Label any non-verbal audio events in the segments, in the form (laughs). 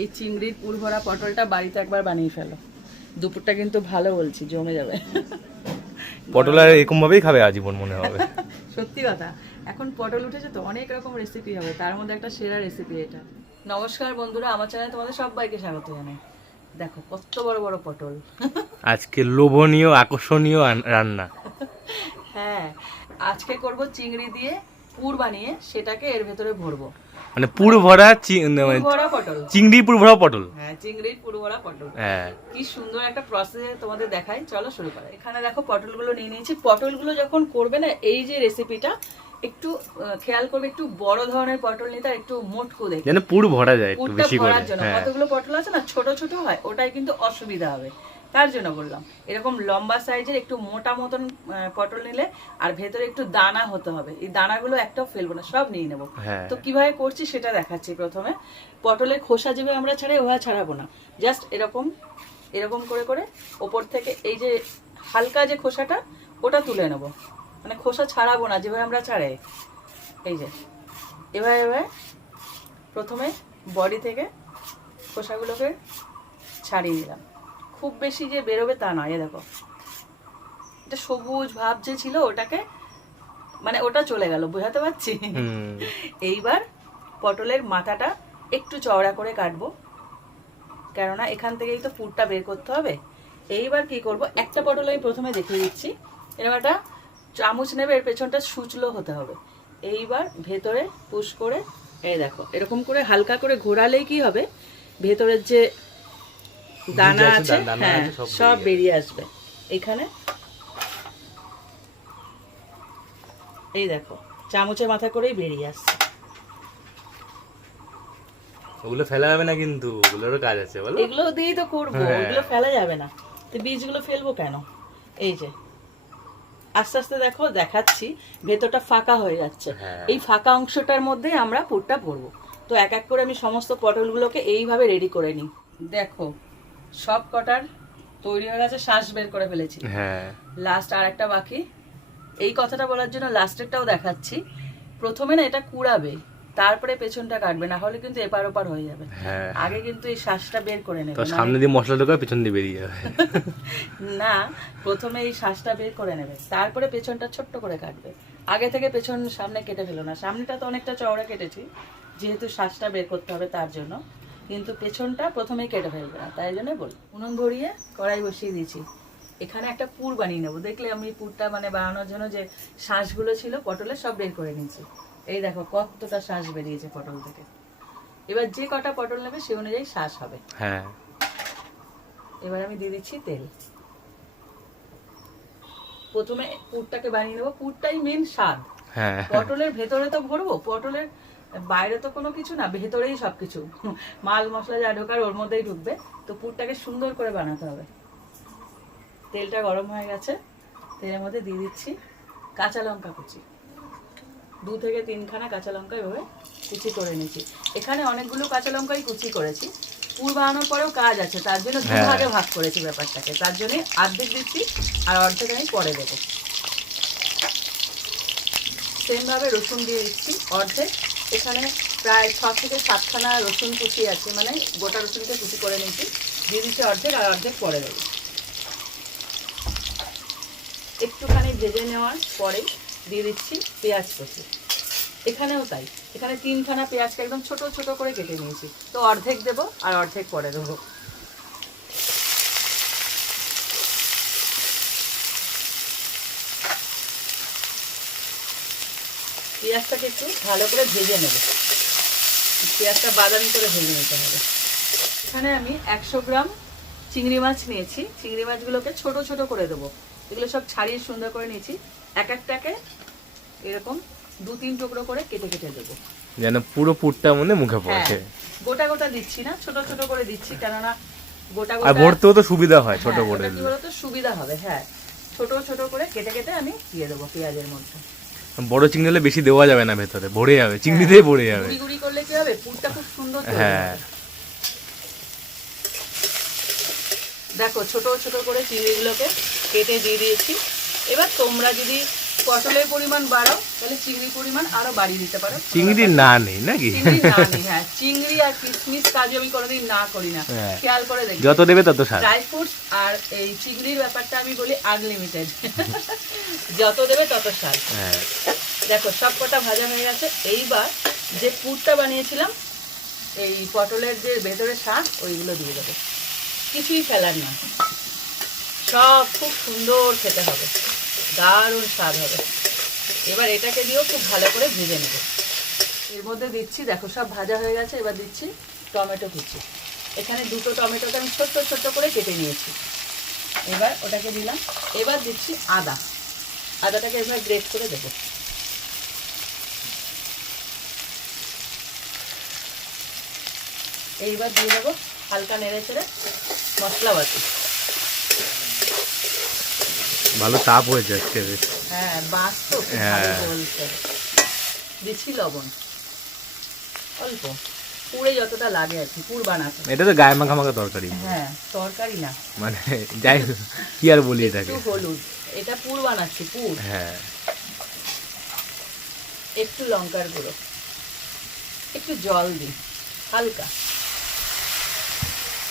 এই চিংড়ির পুরভরা পটলটা বাড়িতে একবার বানিয়ে ফেলো। দুপুরটা কিন্তু ভালো বলছি জমে যাবে। পটল আর এরকম ভাবেই খাবে আজীবন মনে হবে। (laughs) সত্যি কথা এখন পটল উঠেছে তো অনেক রকম রেসিপি হবে তার মধ্যে একটা সেরা রেসিপি এটা। নমস্কার বন্ধুরা আমার চ্যানেলে তোমাদের সবাইকে স্বাগত জানাই। দেখো কত বড় বড় পটল। আজকে লোভনীয় আকর্ষণীয় রান্না। হ্যাঁ আজকে করব চিংড়ি দিয়ে পুর বানিয়ে সেটাকে এর ভেতরে ভরবো। মানে পুর ভরা মানে চিংড়ি পুর ভরা পটল। হ্যাঁ চিংড়ির পুরো ভরা পটল। হ্যাঁ। কি সুন্দর একটা প্রসেস তোমাদের দেখাই। চলো শুরু করা। এখানে দেখো পটলগুলো নিয়ে নিয়েছি। পটলগুলো যখন করবে না এই যে রেসিপিটা একটু খেয়াল করবে একটু বড় ধরনের পটল নিতে একটু মোটকো দেখে যেন পুর ভরা যায় একটু বেশি করে। জন্য। হ্যাঁ। কতগুলো পটল আছে না ছোট ছোট হয় ওটাই কিন্তু অসুবিধা হবে। তার জন্য বললাম। এরকম লম্বা সাইজের একটু মোটা মতন পটল নিলে আর ভেতরে একটু দানা হতে হবে। এই দানাগুলো একটাও ফেলব না সব নিয়ে নেব। হ্যাঁ। তো কীভাবে করছি সেটা দেখাচ্ছি প্রথমে। পটলের খোসা যেভাবে আমরা ছাড়াই ওভাবে ছাড়াবো না। জাস্ট এরকম এরকম করে করে ওপর থেকে এই যে হালকা যে খোসাটা ওটা তুলে নেব। মানে খোসা ছাড়াবো না যেভাবে আমরা ছাড়াই। এই যে এভাবে এভাবে প্রথমে বডি থেকে খোসাগুলোকে ছাড়িয়ে নিলাম। খুব বেশি যে বেরোবে তা নয় এ দেখো। এটা সবুজ ভাব যে ছিল ওটাকে মানে ওটা চলে গেল বোঝাতে পারছি? এইবার পটলের মাথাটা একটু চওড়া করে কাটবো। কেননা এখান থেকেই তো পুরটা বের করতে হবে। এইবার কি করব একটা পটল আমি প্রথমে দেখিয়ে দিচ্ছি। এরকম একটা চামচ নেবে এর পেছনটা সুচলো হতে হবে। এইবার ভেতরে পুশ করে এই দেখো এরকম করে হালকা করে ঘোরালেই কি হবে? ভেতরের যে দানা আছে, আছে হ্যাঁ সব বেরিয়ে আসবে। এখানে? এই দেখো মাথা করেই বেরিয়ে আসছে। ওগুলো ফেলা যাবে না কিন্তু ওগুলোরও কাজ আছে বলো। এগুলো দিয়েই তো করব হ্যাঁ। ওগুলো ফেলা যাবে না। তো বীজগুলো ফেলব কেন? এই যে আস্তে আস্তে দেখো দেখাচ্ছি ভেতরটা ফাঁকা হয়ে যাচ্ছে। হ্যাঁ। এই ফাঁকা অংশটার মধ্যে আমরা পুরটা ভরবো। তো এক এক করে আমি সমস্ত পটলগুলোকে এইভাবে রেডি করে নিই। দেখো সব কটার তৈরি হয়ে গেছে শ্বাস বের করে ফেলেছি। হ্যাঁ। লাস্ট আর একটা বাকি। এই কথাটা বলার জন্য লাস্টেরটাও দেখাচ্ছি। প্রথমে না এটা কুড়াবে তারপরে পেছনটা কাটবে না হলে কিন্তু এপার ওপার হয়ে যাবে। হ্যাঁ। আগে কিন্তু এই শ্বাসটা বের করে নেবে সামনে দিয়ে মশলা ঢোকা পেছন দিয়ে বেরিয়ে যাবে। (laughs) না প্রথমে এই শ্বাসটা বের করে নেবে তারপরে পেছনটা ছোট্ট করে কাটবে। আগে থেকে পেছন সামনে কেটে ফেলো না। সামনেটা তো অনেকটা চওড়া কেটেছি যেহেতু শ্বাসটা বের করতে হবে তার জন্য। কিন্তু পেছনটা প্রথমে কেটে ফেলবে না তাই জন্য বল উনুন ভরিয়ে কড়াই বসিয়ে দিয়েছি। এখানে একটা পুর বানিয়ে নেব দেখলে আমি পুরটা মানে বানানোর জন্য যে শ্বাসগুলো ছিল পটলের সব বের করে নিয়েছি। এই দেখো কতটা শ্বাস বেরিয়েছে পটল থেকে। এবার যে কটা পটল নেবে সে অনুযায়ী শ্বাস হবে। হ্যাঁ। এবার আমি দিয়ে দিচ্ছি তেল। প্রথমে পুরটাকে বানিয়ে নেব পুরটাই মেন স্বাদ। হ্যাঁ। পটলের ভেতরে তো ভরবো পটলের বাইরে তো কোনো কিছু না ভেতরেই সবকিছু। মাল মশলা যা ঢোকার ওর মধ্যেই ঢুকবে। তো পুরটাকে সুন্দর করে বানাতে হবে। তেলটা গরম হয়ে গেছে। তেলের মধ্যে দিয়ে দিচ্ছি কাঁচা লঙ্কা কুচি। দু থেকে তিনখানা কাঁচা লঙ্কা এভাবে কুচি করে নিয়েছি। এখানে অনেকগুলো কাঁচা লঙ্কাই কুচি করেছি। পুর বানানোর পরেও কাজ আছে তার জন্য দু হ্যাঁ। ভাগে ভাগ করেছি ব্যাপারটাকে। তার জন্য অর্ধেক দিচ্ছি আর অর্ধেক আমি পরে দেবো। সেমভাবে রসুন দিয়ে দিচ্ছি অর্ধেক। এখানে প্রায় ছ থেকে সাতখানা রসুন কুচি আছে মানে গোটা রসুনকে কুচি করে নিয়েছি। দিয়ে দিচ্ছি অর্ধেক আর অর্ধেক পরে দেবো। একটুখানি ভেজে নেওয়ার পরে দিয়ে দিচ্ছি পেঁয়াজ কুচি। এখানেও তাই। এখানে তিনখানা পেঁয়াজকে একদম ছোট ছোট করে কেটে নিয়েছি। তো অর্ধেক দেবো আর অর্ধেক পরে দেবো। পেঁয়াজটাকে একটু ভালো করে ভেজে নেব। পেঁয়াজটা বাদামি করে ভেজে নিতে হবে। এখানে আমি একশো গ্রাম চিংড়ি মাছ নিয়েছি। চিংড়ি মাছগুলোকে ছোট ছোট করে দেবো। এগুলো সব ছাড়িয়ে সুন্দর করে নিয়েছি। এক একটাকে এরকম দু তিন টুকরো করে কেটে কেটে দেবো। যেন পুরো পুরটা মনে মুখে হ্যাঁ পড়ছে গোটা গোটা দিচ্ছি না ছোট ছোট করে দিচ্ছি কেননা গোটা আর গোটা ভরতেও তো সুবিধা হয় ছোট হ্যাঁ, করে কি সুবিধা হবে হ্যাঁ। ছোট ছোট করে কেটে কেটে আমি দিয়ে দেবো পেঁয়াজের মধ্যে। বড় চিংড়ি হলে বেশি দেওয়া যাবে না ভেতরে ভরে যাবে চিংড়িতেই দিয়ে ভরে যাবে। করলে কি হবে? পুরটা খুব সুন্দর হ্যাঁ। দেখো ছোট ছোট করে চিংড়িগুলোকে কেটে দিয়ে দিয়েছি। এবার তোমরা যদি পটলের পরিমাণ বাড়াও তাহলে চিংড়ির পরিমাণ আরও বাড়িয়ে দিতে পারো। চিংড়ি না নেই নাকি? চিংড়ি না নেই, হ্যাঁ চিংড়ি আর কিশমিশ কাজু আমি কোনোদিন না করি না। হ্যাঁ। খেয়াল করে দেখি যত দেবে তত স্বাদ। ড্রাই ফ্রুটস আর এই চিংড়ির ব্যাপারটা আমি বলি আনলিমিটেড যত দেবে তত স্বাদ। হ্যাঁ। দেখো সব কটা ভাজা হয়ে গেছে। এইবার যে পুরটা বানিয়েছিলাম এই পটলের যে ভেতরে শাক ওইগুলো দিয়ে দেবো। কিছুই ফেলার না সব খুব সুন্দর খেতে হবে। দারুণ স্বাদ হবে। এবার এটাকে দিয়েও খুব ভালো করে ভেজে নেব। এর মধ্যে দিচ্ছি, দেখো সব ভাজা হয়ে গেছে, এবার দিচ্ছি টমেটো কুচি। এখানে দুটো টমেটোকে আমি ছোট্ট ছোট্ট করে কেটে নিয়েছি। এবার ওটাকে দিলাম। এবার দিচ্ছি আদা। আদাটাকে এবার গ্রেট করে দেবো। এইবার দিয়ে দেবো হালকা নেড়ে চেড়ে মশলা বাটি ভালো তাপ হয়েছে আজকে বেশ। হ্যাঁ বাস তো হ্যাঁ। ভালো লবণ। অল্প। পুরে যতটা লাগে আর কি পুর বানাতে। এটা তো গায়ে মাখা মাখা তরকারি। হ্যাঁ তরকারি না। মানে যাই কি আর বলি এটাকে? একটু হলুদ। এটা পুর বানাচ্ছি পুর হ্যাঁ। একটু লঙ্কার গুঁড়ো। একটু জল দিই হালকা।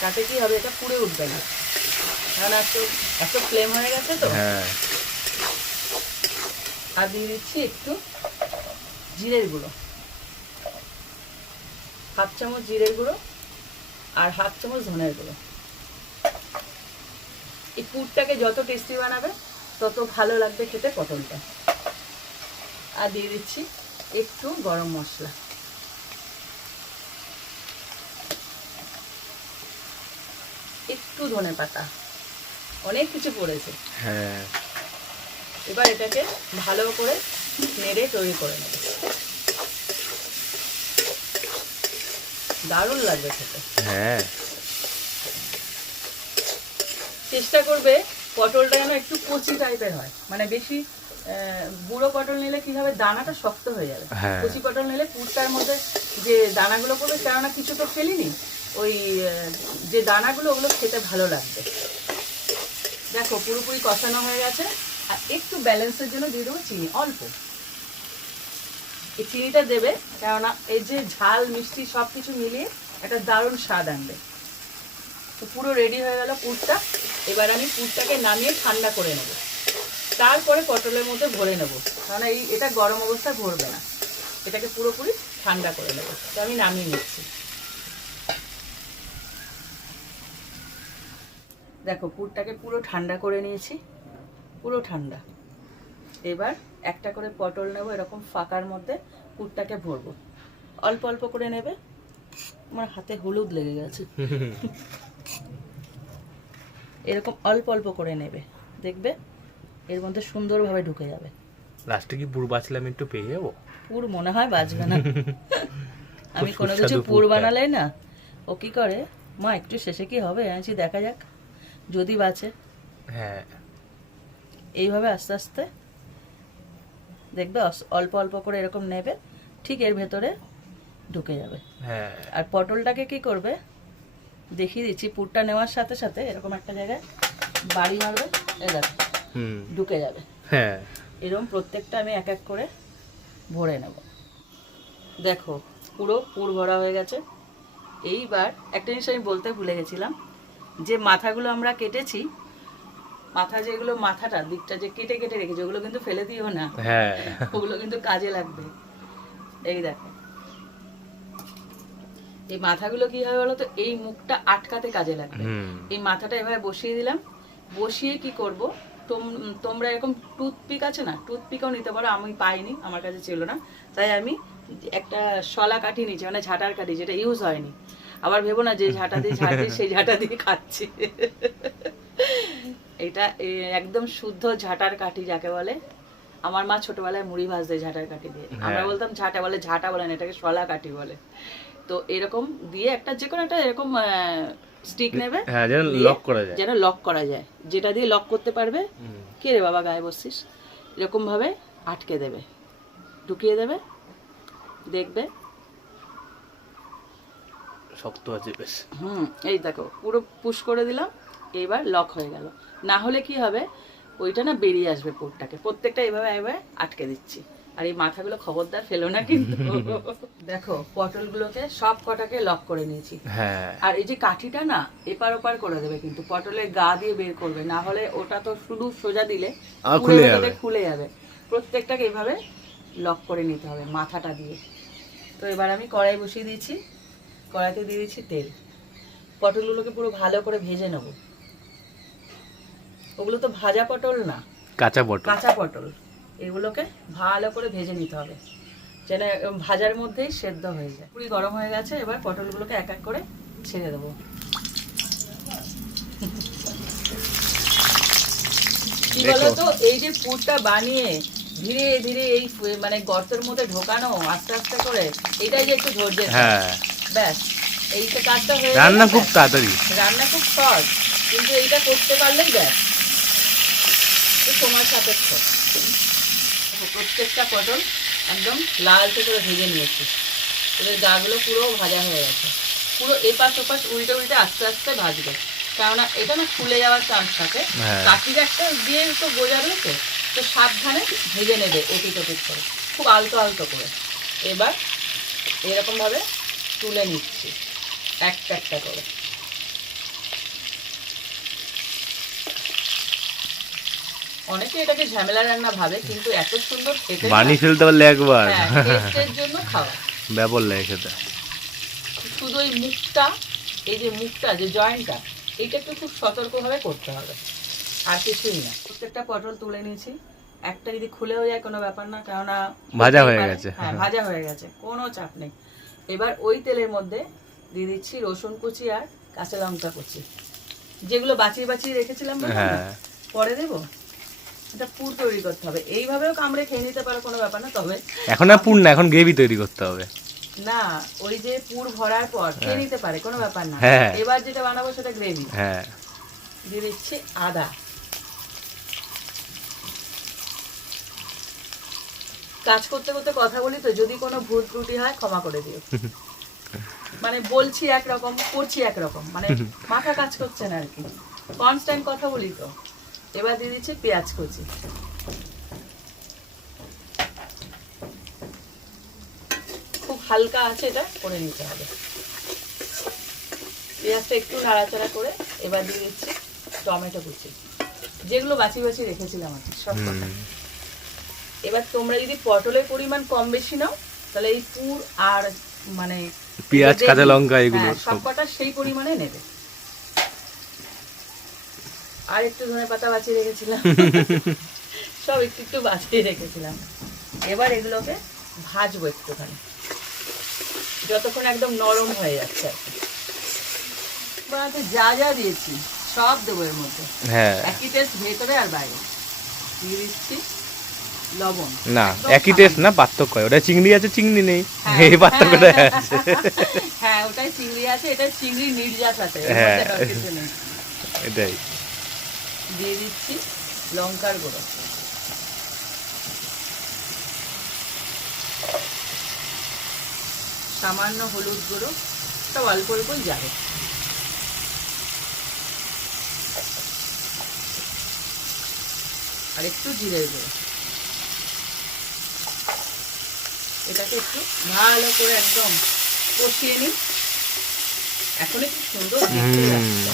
তাতে কি হবে? এটা পুড়ে উঠবে না। কারণ এত এত ফ্লেম হয়ে গেছে তো। হ্যাঁ। আর দিয়ে দিচ্ছি একটু জিরের গুঁড়ো। হাফ চামচ জিরের গুঁড়ো আর হাফ চামচ ধনের গুঁড়ো। এই পুরটাকে যত টেস্টি বানাবে তত ভালো লাগবে খেতে পটলটা। আর দিয়ে দিচ্ছি একটু গরম মশলা। একটু ধনে পাতা। অনেক কিছু পড়েছে হ্যাঁ। এবার এটাকে ভালো করে নেড়ে তৈরি করে নেব। দারুণ লাগবে খেতে। হ্যাঁ। চেষ্টা করবে পটলটা যেন একটু কচি টাইপের হয়। মানে বেশি আহ, বুড়ো পটল নিলে কি হবে? দানাটা শক্ত হয়ে যাবে। হ্যাঁ। কচি পটল নিলে পুরটার মধ্যে যে দানাগুলো পড়বে কেননা কিছু তো ফেলিনি। ওই যে দানাগুলো ওগুলো খেতে ভালো লাগবে। দেখো, পুরোপুরি কষানো হয়ে গেছে। আর একটু ব্যালেন্সের জন্য দিয়ে দেবো চিনি, অল্প। এই চিনিটা দেবে, কেননা এই যে ঝাল, মিষ্টি সব কিছু মিলিয়ে একটা দারুণ স্বাদ আনবে। তো পুরো রেডি হয়ে গেল পুরটা। এবার আমি পুরটাকে নামিয়ে ঠান্ডা করে নেব। তারপরে পটলের মধ্যে ভরে নেব। কারণ এই, এটা গরম অবস্থায় ভরবে না। এটাকে পুরোপুরি ঠান্ডা করে নেব। তো আমি নামিয়ে নিচ্ছি। দেখো পুরটাকে পুরো ঠান্ডা করে নিয়েছি। পুরো ঠান্ডা। এবার একটা করে পটল নেব এরকম ফাঁকার মধ্যে পুরটাকে ভরবো। অল্প অল্প করে নেবে। আমার হাতে হলুদ লেগে গেছে। এরকম অল্প অল্প করে নেবে। দেখবে এর মধ্যে সুন্দরভাবে ঢুকে যাবে। লাস্টে কি পুর বাঁচলে আমি একটু পেয়ে যাব? পুর মনে হয় বাজবে না। (laughs) আমি কোনো কিছু পুর। বানালে না। ও কি করে? মা একটু শেষে কি হবে? আছি দেখা যাক। যদি বাঁচে। হ্যাঁ। এইভাবে আস্তে আস্তে দেখবে অল্প অল্প করে এরকম নেবে ঠিক এর ভেতরে ঢুকে যাবে। হ্যাঁ। আর পটলটাকে কি করবে? দেখিয়ে দিচ্ছি পুরটা নেওয়ার সাথে সাথে এরকম একটা জায়গায় বাড়ি মারবে এ দেখো ঢুকে যাবে। হ্যাঁ। এরকম প্রত্যেকটা আমি এক এক করে ভরে নেব। দেখো পুরো পুর ভরা হয়ে গেছে। এইবার একটা জিনিস আমি বলতে ভুলে গেছিলাম যে মাথাগুলো আমরা কেটেছি মাথা যেগুলো মাথাটা দিকটা যে কেটে কেটে রেখেছি ওগুলো কিন্তু ফেলে দিও না। হ্যাঁ। ওগুলো কিন্তু কাজে লাগবে। এই দেখো। এই মাথাগুলো কি হবে বলো তো এই মুখটা আটকাতে কাজে লাগবে। এই মাথাটা এভাবে বসিয়ে দিলাম। বসিয়ে কি করব? তোম- তোমরা এরকম টুথপিক আছে না? টুথপিকও নিতে পারো। আমি পাইনি আমার কাছে ছিল না। তাই আমি একটা শলা কাঠি নিয়েছি মানে ঝাঁটার কাঠি যেটা ইউজ হয়নি। আবার ভেবো না যে ঝাঁটা দিয়ে ঝাঁট সেই ঝাঁটা দিয়ে খাচ্ছি। এটা একদম শুদ্ধ ঝাঁটার কাঠি যাকে বলে। আমার মা ছোটবেলায় মুড়ি ভাজতে ঝাঁটার কাঠি দিয়ে। আমরা হ্যাঁ। বলতাম ঝাঁটা বলে ঝাঁটা বলে না এটাকে শলা কাঠি বলে। তো এরকম দিয়ে একটা যে কোনো একটা এরকম স্টিক নেবে। হ্যাঁ যেন লক করা যায়। যেন লক করা যায়। যেটা দিয়ে লক করতে পারবে কে রে বাবা গায়ে বসছিস? এরকম ভাবে আটকে দেবে। ঢুকিয়ে দেবে দেখবে। শক্ত আছে বেশ। হুম এই দেখো পুরো পুশ করে দিলাম এইবার লক হয়ে গেল। না হলে কি হবে ওইটা না বেরিয়ে আসবে পুরটাকে। প্রত্যেকটা এইভাবে এইভাবে আটকে দিচ্ছি। আর এই মাথাগুলো খবরদার ফেলো না কিন্তু। (laughs) দেখো পটলগুলোকে সব কটাকে লক করে নিয়েছি। হ্যাঁ। আর এই যে কাঠিটা না এপার ওপার করে দেবে কিন্তু পটলের গা দিয়ে বের করবে। না হলে ওটা তো শুধু সোজা দিলে খুলে যাবে। প্রত্যেকটাকে এভাবে লক করে নিতে হবে মাথাটা দিয়ে। তো এবার আমি কড়াই বসিয়ে দিয়েছি। কড়াইতে দিয়ে দিচ্ছি তেল। পটলগুলোকে পুরো ভালো করে ভেজে নেব। ওগুলো তো ভাজা পটল না। কাঁচা পটল। কাঁচা পটল। এগুলোকে ভালো করে ভেজে নিতে হবে। যেন ভাজার মধ্যেই সেদ্ধ হয়ে যায়। পুরি গরম হয়ে গেছে এবার পটলগুলোকে এক এক করে ছেড়ে দেবো। কি বলতো এই যে পুরটা বানিয়ে ধীরে ধীরে এই মানে গর্তের মধ্যে ঢোকানো আস্তে আস্তে করে এটাই যে একটু ধৈর্যের। হ্যাঁ। ব্যাস এই তো কাজটা হয়ে রান্না খুব। তাড়াতাড়ি। রান্না খুব সহজ কিন্তু এইটা করতে পারলেই ব্যাস। সময় সাপেক্ষ। প্রত্যেকটা পটল একদম লালচে করে ভেজে নিয়েছি। এদের গাগুলো পুরো ভাজা হয়ে গেছে। পুরো এপাশ ওপাশ উল্টে উল্টে আস্তে আস্তে ভাজবে। কেননা এটা না ফুলে যাওয়ার চান্স থাকে। হ্যাঁ। কাঠির একটা দিয়ে তো বোঝাবে রয়েছে। তো সাবধানে ভেজে নেবে এপিট ওপিট করে। খুব আলতো আলতো করে। এবার এরকমভাবে তুলে নিচ্ছি একটা একটা করে। অনেকে এটাকে ঝামেলা রান্না ভাবে কিন্তু এত সুন্দর খেতে না। বানিয়ে ফেলতে পারলে একবার। হ্যাঁ টেস্টের জন্য খাওয়া। ব্যাপর লাগে খেতে। শুধু ওই মুখটা এই যে মুখটা যে জয়েন্টটা এইটা একটু খুব সতর্কভাবে করতে হবে। আর কিছুই না। প্রত্যেকটা পটল তুলে নিয়েছি। একটা যদি খুলেও যায় কোনো ব্যাপার না কেননা ভাজা হয়ে গেছে। হ্যাঁ ভাজা হয়ে গেছে। কোনো চাপ নেই। এবার ওই তেলের মধ্যে দিয়ে দিচ্ছি রসুন কুচি আর কাঁচা লঙ্কা কুচি। যেগুলো বাঁচিয়ে বাঁচিয়ে রেখেছিলাম না? হ্যাঁ। পরে দেবো? এটা পুর তৈরি করতে হবে। এইভাবেও কামড়ে খেয়ে নিতে পারো কোনো ব্যাপার না তবে এখন আর পুর না এখন গ্রেভি তৈরি করতে হবে। না ওই যে পুর ভরার পর খেয়ে নিতে পারে কোনো ব্যাপার না। হ্যাঁ। এবার যেটা বানাবো সেটা গ্রেভি। হ্যাঁ। দিয়ে দিচ্ছি আদা। কাজ করতে করতে কথা বলি তো যদি কোনো ভুল ত্রুটি হয় ক্ষমা করে দিও। মানে বলছি একরকম করছি একরকম মানে মাথা কাজ করছে না আর কি। কনস্ট্যান্ট কথা বলি তো। এবার দিয়ে দিচ্ছি পেঁয়াজ কুচি। খুব হালকা আছে এটা করে নিতে হবে। পেঁয়াজটা একটু নাড়াচাড়া করে এবার দিয়ে দিচ্ছি টমেটো কুচি। যেগুলো বাছি বাছি রেখেছিলাম আর কি, সব। এবার তোমরা যদি পটলের পরিমাণ কম বেশি নাও তাহলে এই পুর আর মানে পেঁয়াজ, কাঁচা লঙ্কা এগুলো হ্যাঁ, সব। সব। কটা সেই পরিমাণে নেবে। আর একটু ধনে পাতা বাঁচিয়ে রেখেছিলাম। (laughs) সব একটু একটু বাঁচিয়ে রেখেছিলাম। এবার এগুলোকে ভাজবো একটুখানি। যতক্ষণ একদম নরম হয়ে যাচ্ছে আর কি। বানাতে যা যা দিয়েছি সব দেবো এর মধ্যে। হ্যাঁ। একই টেস্ট ভেতরে আর বাইরে। দিয়ে দিচ্ছি। না একই। টেস্ট না পার্থক্য। ওটা চিংড়ি আছে চিংড়ি নেই। হ্যাঁ, এই পার্থক্যটা আছে। হ্যাঁ ওটাই চিংড়ি আছে এটা চিংড়ি নির্যাস আছে হ্যাঁ। এটাই। দিয়ে দিচ্ছি লঙ্কার গুঁড়ো। সামান্য হলুদ গুঁড়ো সব অল্প অল্পই যাবে। আর একটু জিরে গুঁড়ো। এটাকে একটু ভালো করে একদম কষিয়ে নিই এখন একটু সুন্দর দেখতে লাগছে।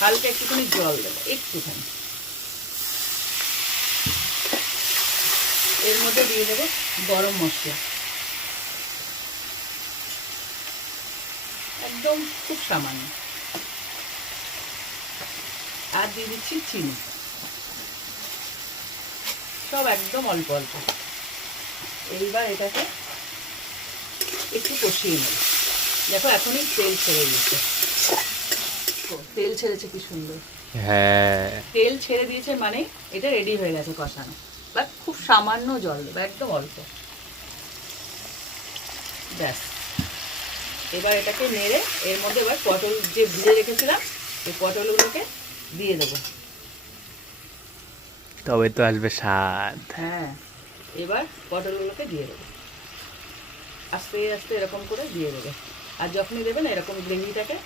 হালকা একটুখানি জল দেবো একটুখানি। এর মধ্যে দিয়ে দেবো গরম মশলা। একদম খুব সামান্য। আর দিয়ে দিচ্ছি চিনি। সব একদম অল্প অল্প। এইবার এটাকে একটু কষিয়ে নেব। দেখো এখনই তেল ছেড়ে দিয়েছে। তেল ছেড়েছে কি সুন্দর। হ্যাঁ। তেল ছেড়ে দিয়েছে মানে এটা রেডি হয়ে গেছে কষানো। বাট খুব সামান্য জল দেবো একদম অল্প। ব্যাস। এবার এটাকে নেড়ে এর মধ্যে এবার পটল যে ভিজে রেখেছিলাম এই পটলগুলোকে দিয়ে দেবো। তবে তো আসবে স্বাদ। হ্যাঁ। এবার পটলগুলোকে দিয়ে দেবো। আস্তে আস্তে এরকম করে দিয়ে দেবে। আর যখনই দেবেন এরকম গ্রেভিটাকে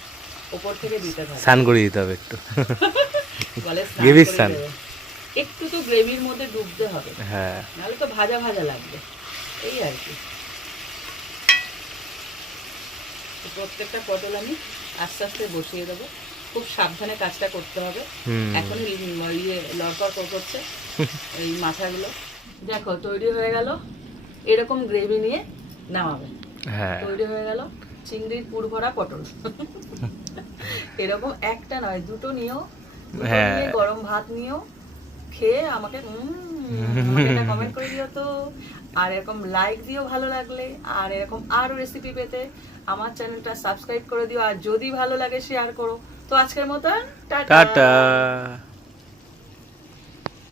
ওপর থেকে দিতে থাকবে স্নান করে দিতে হবে একটু। বলে করে স্নান। একটু তো গ্রেভির মধ্যে ডুবতে হবে। হ্যাঁ। নাহলে তো ভাজা ভাজা লাগবে। এই আর কি। প্রত্যেকটা পটল আমি আস্তে আস্তে বসিয়ে দেবো। খুব সাবধানে কাজটা করতে হবে। হুম। এখনই ইয়ে লড়কড় করছে। এই মাথাগুলো। দেখো তৈরি হয়ে গেল। এরকম গ্রেভি নিয়ে নামাবে। হ্যাঁ। তৈরি হয়ে গেল চিংড়ির পুর ভরা পটল। এরকম একটা নয় দুটো হ্যাঁ। নিয়ে গরম ভাত নিয়েও খেয়ে আমাকে কমেন্ট করে দিও তো। আর এরকম লাইক দিও ভালো লাগলে আর এরকম আরও রেসিপি পেতে আমার চ্যানেলটা সাবস্ক্রাইব করে দিও। আর যদি ভালো লাগে শেয়ার করো। তো আজকের মতন টাটা।